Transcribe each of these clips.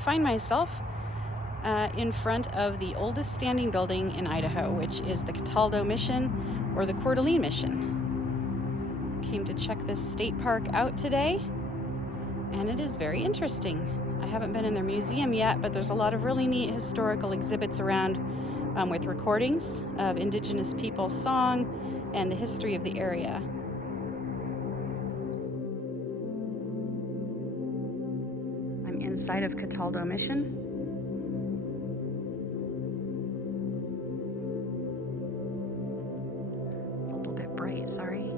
find myself in front of the oldest standing building in Idaho, which is the Cataldo Mission, or the Coeur d'Alene Mission. Came to check this state park out today, and it is very interesting. I haven't been in their museum yet, but there's a lot of really neat historical exhibits around with recordings of indigenous people's song and the history of the area. I'm inside of Cataldo Mission. It's a little bit bright, sorry.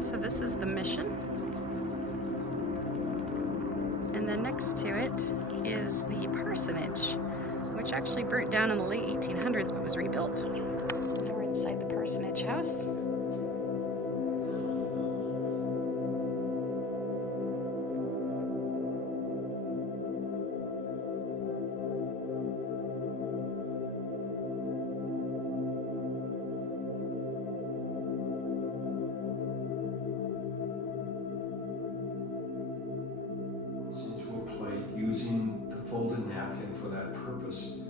So this is the mission, and then next to it is the parsonage, which actually burnt down in the late 1800s but was rebuilt. So now we're inside the parsonage house. Using the folded napkin for that purpose.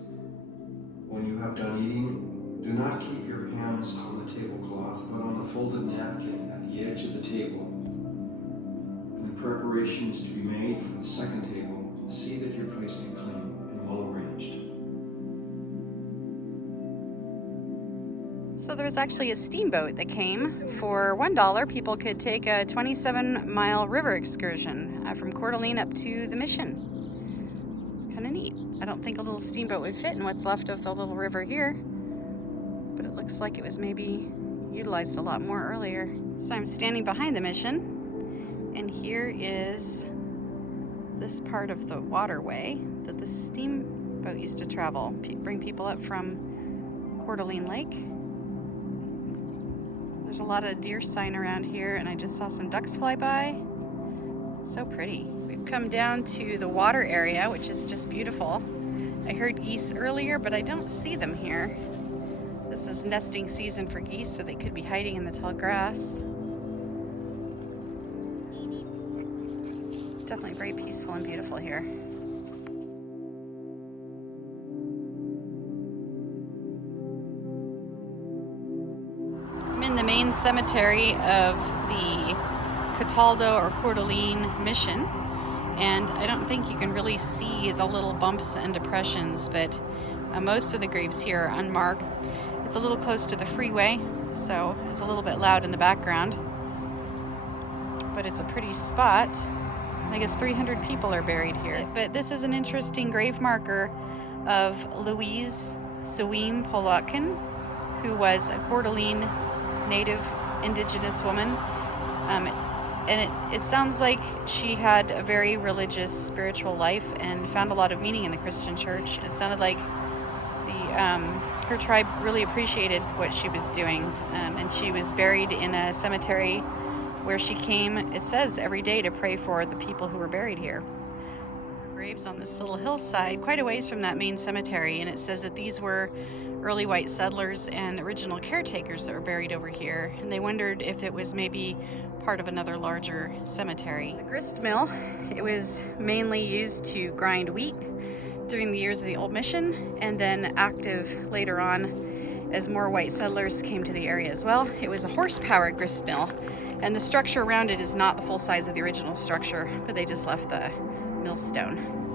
When you have done eating, do not keep your hands on the tablecloth, but on the folded napkin at the edge of the table. In the preparations to be made for the second table, see that you're placed in clean and well arranged. So there's actually a steamboat that came. For $1, people could take a 27-mile river excursion from Coeur d'Alene up to the mission. Kind of neat. I don't think a little steamboat would fit in what's left of the little river here, but it looks like it was maybe utilized a lot more earlier. So I'm standing behind the mission, and here is this part of the waterway that the steamboat used to travel, bring people up from Coeur d'Alene Lake. There's a lot of deer sign around here, and I just saw some ducks fly by. So pretty. We've come down to the water area, which is just beautiful. I heard geese earlier, but I don't see them here. This is nesting season for geese, so they could be hiding in the tall grass. It's definitely very peaceful and beautiful here. I'm in the main cemetery of the Cataldo or Coeur d'Alene Mission, and I don't think you can really see the little bumps and depressions, but most of the graves here are unmarked. It's a little close to the freeway, so it's a little bit loud in the background, but it's a pretty spot. I guess 300 people are buried here. But this is an interesting grave marker of Louise Sewim Polotkin, who was a Coeur d'Alene native indigenous woman. And it sounds like she had a very religious, spiritual life and found a lot of meaning in the Christian church. It sounded like her tribe really appreciated what she was doing, and she was buried in a cemetery where she came, it says, every day to pray for the people who were buried here. Her grave's on this little hillside, quite a ways from that main cemetery, and it says that these were early white settlers and original caretakers that were buried over here, and they wondered if it was maybe part of another larger cemetery. The grist mill, it was mainly used to grind wheat during the years of the old mission, and then active later on as more white settlers came to the area as well. It was a horsepower grist mill, and the structure around it is not the full size of the original structure, but they just left the millstone.